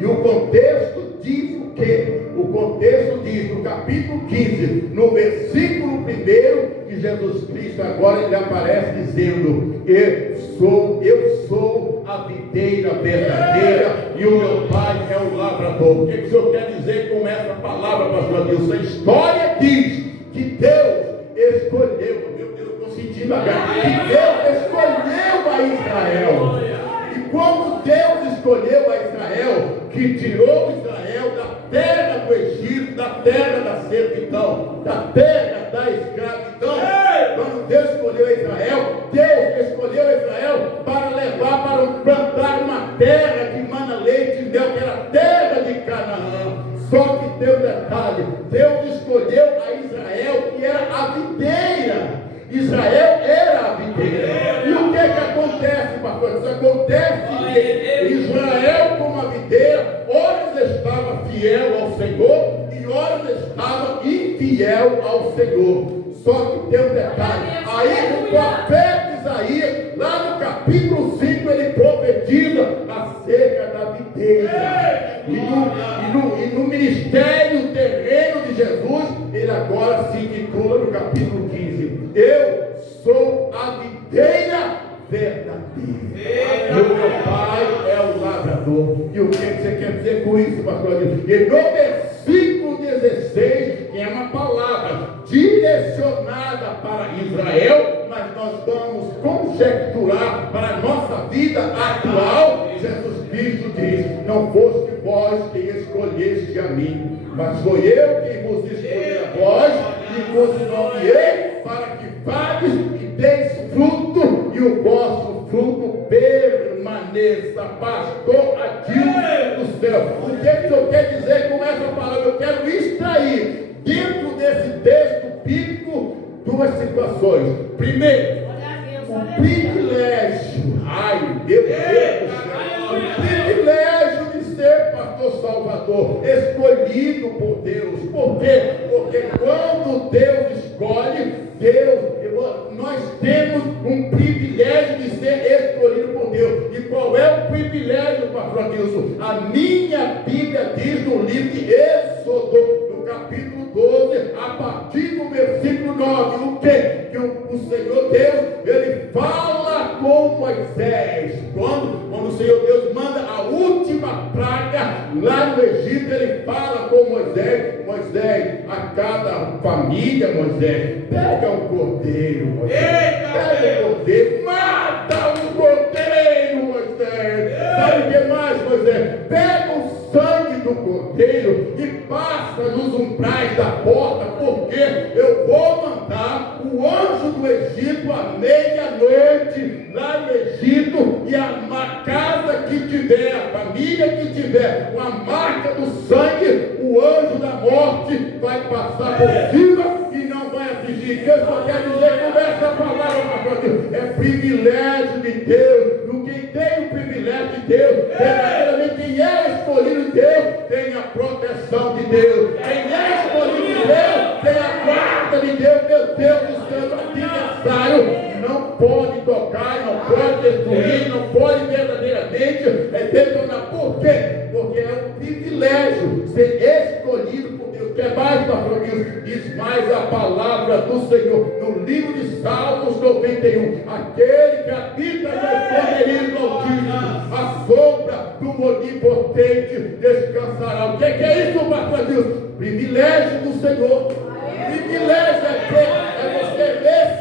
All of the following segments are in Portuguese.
E o contexto diz o quê? O contexto diz no capítulo 15, no versículo 1, que Jesus Cristo agora ele aparece dizendo: eu sou a videira verdadeira e o meu Pai é o lavrador. O que o Senhor quer dizer com essa palavra, pastor Deus? A história diz que Deus escolheu, meu Deus, estou sentindo a graça, que Deus escolheu a Israel. E como Deus escolheu a Israel, que tirou Israel da terra do Egito, da terra da servidão, da terra da escravidão. Quando Deus escolheu Israel, Deus escolheu Israel para levar, para plantar uma terra que mana leite e mel, que era a terra de Canaã. Só que tem um detalhe: Deus escolheu a Israel, que era a videira. Israel era a videira. E o que acontece, pastor? Isso acontece que Israel, como a videira, ora estava fiel ao Senhor e ora estava infiel ao Senhor. Só que tem um detalhe: aí o profeta Isaías, lá no capítulo 5, ele profetiza acerca da videira. E no ministério terreno de Jesus, ele agora se intitula no capítulo 15: eu sou a videira verdadeira. E o meu Pai é o lavrador. E o que você quer dizer com isso, pastor? E no versículo 16, que é uma palavra direcionada para Israel, mas nós vamos conjecturar para a nossa vida atual. Jesus Cristo diz: não foste vós quem escolheste a mim, mas foi eu quem vos escolhi a vós, e vos nomeei para que vades e deis fruto, e o vosso fruto permaneça. Pastor Adilson do céu, o que o Senhor quer dizer com essa palavra? Eu quero extrair dentro desse texto bíblico duas situações. Primeiro, o privilégio, Deus do céu, o privilégio de ser pastor Salvador, escolhido por Deus. Por quê? Porque quando Deus escolhe, nós temos um privilégio de ser escolhido por Deus. E qual é o privilégio, pastor Adilson? A minha Bíblia diz no livro de Êxodo, no capítulo 12, a partir do versículo 9, o quê? Que o Senhor Deus, ele fala com Moisés. Quando o Senhor Deus manda a última praga lá no Egito, ele fala com Moisés: Moisés, a cada família, Moisés, pega um cordeiro, Moisés, pega um cordeiro, mata um cordeiro, Moisés. Sabe o que mais, Moisés? Pega o sangue do cordeiro e passa nos umbrais da porta, porque eu vou mandar o anjo do Egito à meia-noite lá no Egito, e a casa que tiver, a família que tiver com a marca do sangue, o anjo da morte vai passar por cima e não vai atingir. Deus só quer dizer com essa palavra, pastor Deus, é privilégio de Deus. Quem tem o privilégio de Deus, verdadeiramente quem é escolhido de Deus, tem a proteção de Deus. Quem é escolhido de Deus, tem a guarda de Deus. Meu Deus do céu, adversário não pode tocar, não pode destruir, não pode verdadeiramente detonar. Por quê? Porque é um privilégio ser escolhido por Deus. Que é mais, pastor Deus? Diz mais a palavra do Senhor no livro de Salmos 91: aquele que habita no esconderijo do Altíssimo, a sombra do Onipotente descansará. O que é isso, pastor Deus? Privilégio do Senhor. Privilégio é você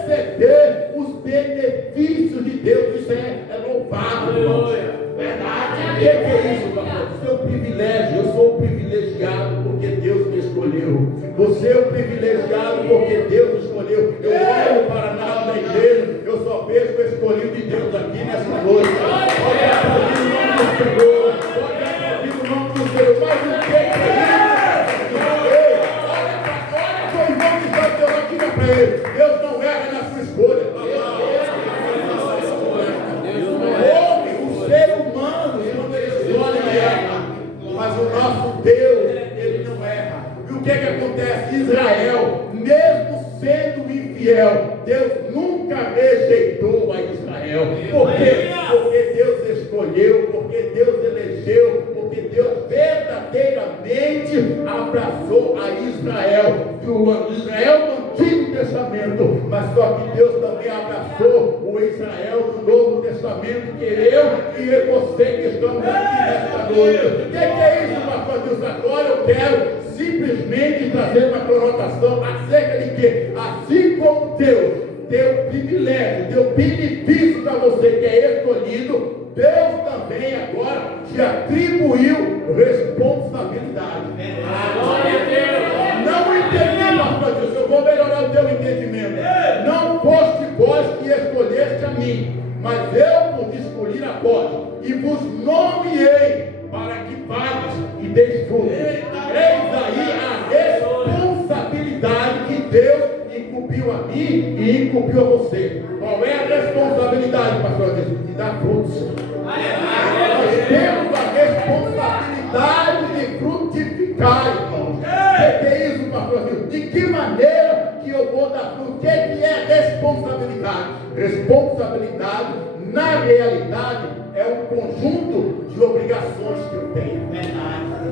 receber os benefícios de Deus. Isso é louvado, irmãos. Verdade. O que é isso, pastor? Seu privilégio. Eu sou um privilegiado porque Deus me escolheu. Você é um privilegiado porque Deus escolheu. Eu olho para nada da igreja, eu só vejo o escolhido de Deus aqui nessa noite. Pode aplaudir o nome do Senhor. Pode aplaudir o nome do Senhor. Mas o que é isso? Olha para o irmão que está do teu lado, diga para ele: Deus não erra na sua escolha. O ser humano, quando ele escolhe, ele erra. Mas o nosso Deus, ele não erra. E o que acontece? Israel, mesmo sendo infiel, Deus nunca rejeitou a Israel. Por quê? Porque Deus escolheu, porque Deus elegeu, porque Deus simplesmente abraçou a Israel, o Israel do Antigo Testamento, mas só que Deus também abraçou o Israel do Novo Testamento, que eu e você que estamos aqui nesta noite. O que é isso, pastor Deus? Agora eu quero simplesmente trazer uma conotação acerca de que, assim como Deus deu privilégio, deu benefício para você que é escolhido, Deus também agora te atribuiu responsabilidade. Não entendi, pastor Deus, eu vou melhorar o teu entendimento. Não foste vós que escolheste a mim, mas eu vos escolhi a vós e vos nomeei para que pagues e deis fruto. Eis aí a responsabilidade que Deus incumbiu a mim e incumbiu a você. Qual é a responsabilidade, pastor Deus? De dar frutos. Nós temos a responsabilidade de frutificar, irmãos. O que é isso, pastor Deus? De que maneira que eu vou dar fruto? O que é responsabilidade? Responsabilidade, na realidade, é um conjunto de obrigações que eu tenho.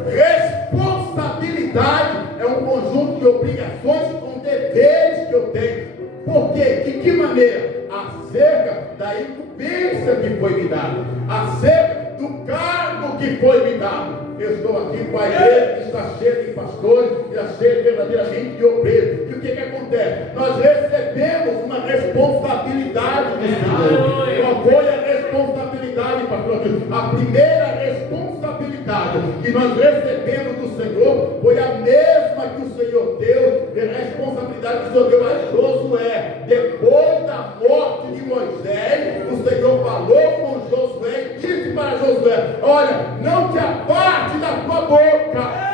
Responsabilidade é um conjunto de obrigações com deveres que eu tenho. Por quê? De que maneira? Acerca da incumbência que foi me dada, acerca do cargo que foi me dado. Eu estou aqui com a igreja que está cheia de pastores, que está cheia verdadeiramente de obreiros. E o que acontece? Nós recebemos uma responsabilidade do Senhor. Qual foi a responsabilidade, pastor? A primeira responsabilidade que nós recebemos do Senhor foi a mesma que o Senhor deu, a responsabilidade que o Senhor deu a Josué. Depois da morte de Moisés, o Senhor falou com Josué e disse para Josué: olha, não te aparte da tua boca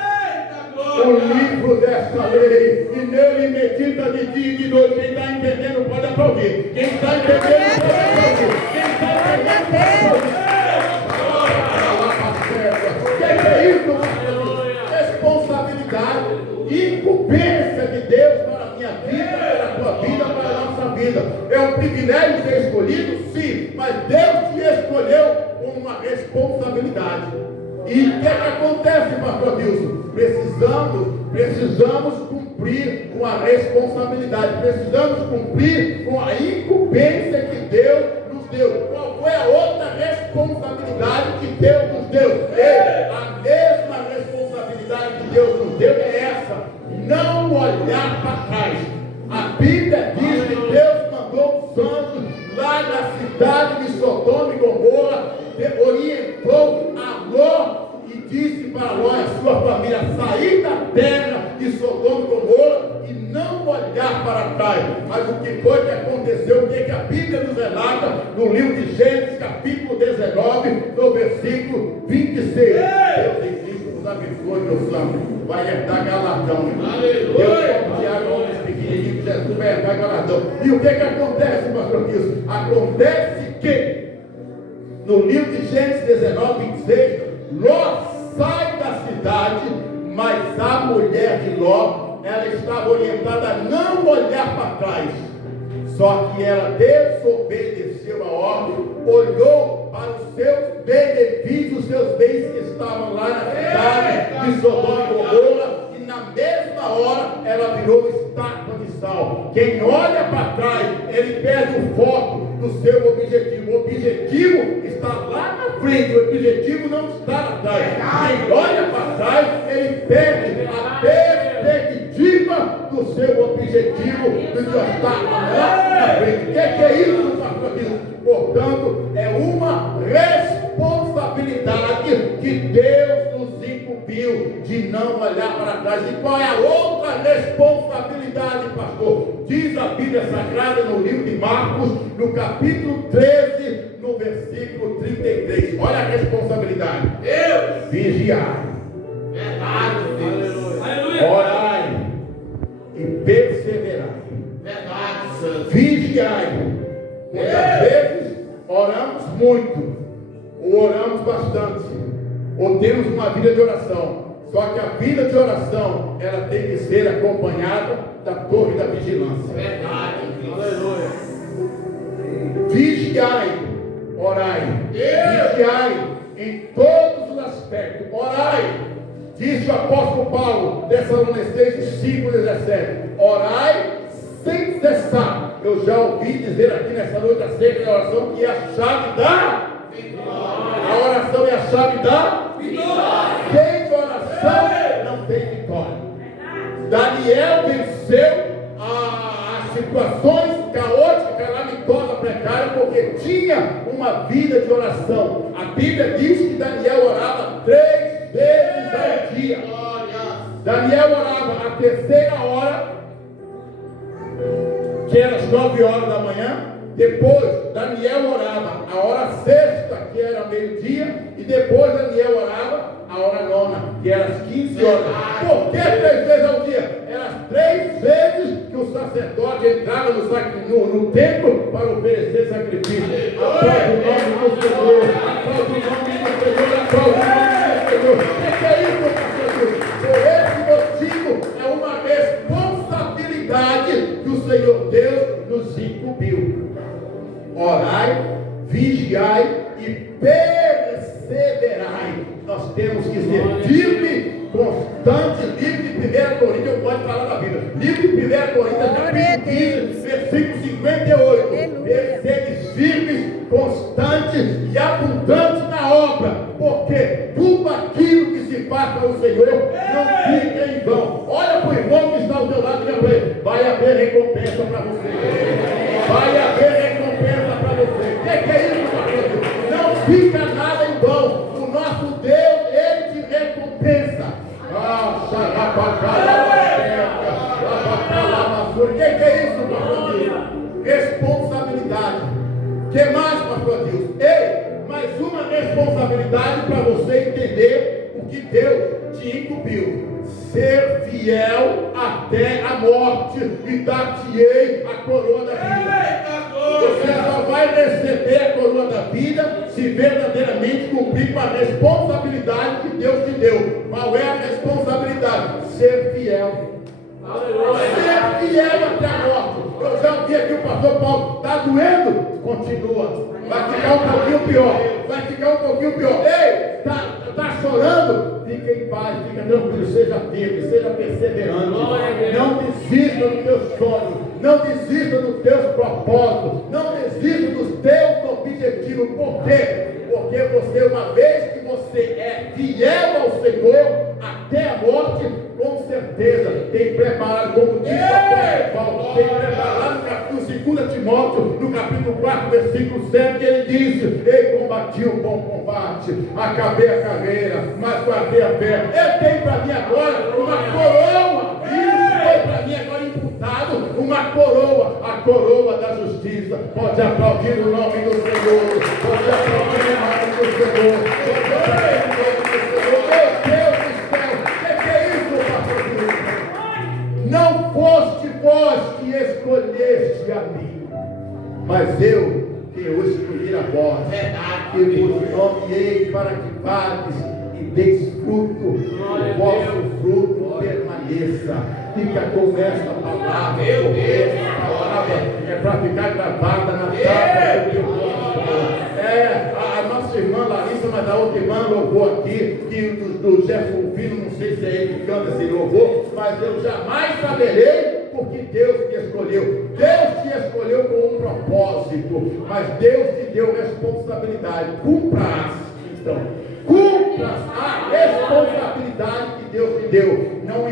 o livro desta lei, e nele medita de dia e de noite. Quem está entendendo pode aplaudir. Quem está entendendo pode aplaudir. Quem está entendendo pode aplaudir. O que é isso? Responsabilidade, incumbência de Deus para a minha vida, para a tua vida, para a nossa vida. É um privilégio ser escolhido? Sim, mas Deus te escolheu com uma responsabilidade. E o que acontece, pastor Wilson? Precisamos cumprir com a responsabilidade, precisamos cumprir com a incumbência que Deus nos deu. Qual foi a outra responsabilidade que Deus nos deu? A mesma responsabilidade que Deus nos deu é essa: não olhar para trás. A Bíblia diz que Deus mandou os anjos lá na cidade de Sodoma e Gomorra, orientou a Ló e disse para Ló e a sua família sair da terra de Sodoma e Gomorra e não olhar para trás. Mas o que foi que aconteceu? O que a Bíblia nos relata no livro de Gênesis, capítulo 19, no versículo 26. Deus em Cristo nos abençoe, meu santo. Vai herdar galardão. Deus Tiago, homens pequenininhos, Jesus vai herdar galardão. E o que acontece, pastor Cristo? Acontece que no livro de Gênesis 19, 26, Ló sai da cidade, mas a mulher de Ló, ela estava orientada a não olhar para trás. Só que ela desobedeceu a ordem, olhou para os seus benefícios, os seus bens que estavam lá na cidade de Sodoma e Gomorra, e na mesma hora ela virou estátua de sal. Quem olha para trás, ele perde o foco do seu objetivo. O objetivo está lá na frente, o objetivo não está atrás. Quem olha para trás, ele perde a perspectiva do seu objetivo, do que está lá na frente. O que é isso, pastor? Portanto, é uma responsabilidade que Deus nos incumbiu de não olhar para trás. E qual é a outra responsabilidade, pastor? Diz a Bíblia Sagrada no livro de Marcos, no capítulo 13, no versículo 33. Olha a responsabilidade. Vigiai. Verdade, Deus. Orai e perseverai. Verdade, Santo. Vigiai. Muitas vezes oramos muito, ou oramos bastante, ou temos uma vida de oração. Só que a vida de oração, ela tem que ser acompanhada da torre da vigilância. Verdade, aleluia. Vigiai, orai. Vigiai em todos os aspectos. Orai. Disse o apóstolo Paulo, Tessalonicenses 5,17: orai sem cessar. Eu já ouvi dizer aqui nessa noite acerca da oração que é a chave da vitória. A oração é a chave da vitória. Sem oração não tem vitória. Daniel venceu as situações caóticas, calamitosas, precárias, porque tinha uma vida de oração. A Bíblia diz que Daniel orava 3 vezes ao dia. Daniel orava a terceira hora, que era às 9 horas da manhã. Depois Daniel orava a hora sexta, que era meio-dia. E depois Daniel orava a hora nona, que era às 15 horas. Por que 3 vezes ao dia? Eram as 3 vezes que o sacerdote entrava no templo para oferecer sacrifício. Aplaude o nome do Senhor. Aplaude o nome do Senhor. Aplaude o nome do Senhor. O que é isso, pastor? Por esse motivo, é uma responsabilidade que o Senhor Deus nos incumbiu. Orai, vigiai e perseverai. Nós temos que ser firme, constante. Livro de 1 Coríntios, eu posso falar da Bíblia. Livro de 1 Coríntios, capítulo 15, versículo 58. Seres firmes, constantes e abundantes na obra, porque tudo aquilo que se faz para o Senhor não fica em vão. Olha para o irmão que está ao teu lado e diga para ele: vai haver recompensa para você. Vai haver recompensa para você. O que é isso, pastor? Não fica nada em vão. O nosso Deus, Ele te recompensa. O que é isso, pastor Deus? Responsabilidade. O que mais, pastor Deus? Ei, mais uma responsabilidade para você entender o que Deus te incumbiu. Ser fiel até a morte, e dar-te-ei a coroa da vida. Você só vai receber a coroa da vida se verdadeiramente cumprir com a responsabilidade que Deus te deu. Qual é a responsabilidade? Ser fiel. Ser fiel até a morte. Eu já ouvi aqui o pastor Paulo: está doendo? Continua. Vai ficar um pouquinho pior. Vai ficar um pouquinho pior. Ei, está chorando? Fica em paz, fica tranquilo, seja firme, seja perseverante. Não desista dos teus sonhos, não desista dos teus propósitos, não desista dos teus objetivos. Por quê? Porque você, uma vez que você é fiel ao Senhor até a morte, com certeza tem preparado, como diz o apóstolo Paulo, tem preparado no 2 Timóteo, no capítulo 4, versículo 7, ele disse: ei, combati o bom combate, acabei a carreira, mas guardei a fé. Ele tem para mim agora uma coroa. Isso foi para mim agora imputado, uma coroa, a coroa da justiça. Pode aplaudir o nome do Senhor, pode aplaudir o nome do Senhor, pode aplaudir o nome do Senhor. Meu Deus do céu, o que é isso, pastor? Não foste vós que escolheste a mim, mas eu que eu escolhi a vós, que vos nomeei para que vades e deis fruto, o vosso fruto permaneça. Fica com esta palavra, esta palavra é para ficar gravada na tábua do teu coração. A nossa irmã Larissa, mas a outra irmã louvou aqui, que do Jefferson Filho, não sei se é ele que canta esse louvor, mas eu jamais saberei, porque Deus te escolheu. Deus te escolheu com um propósito, mas Deus te deu responsabilidade. Cumpra-as, então. Cumpra a responsabilidade que Deus te deu. Não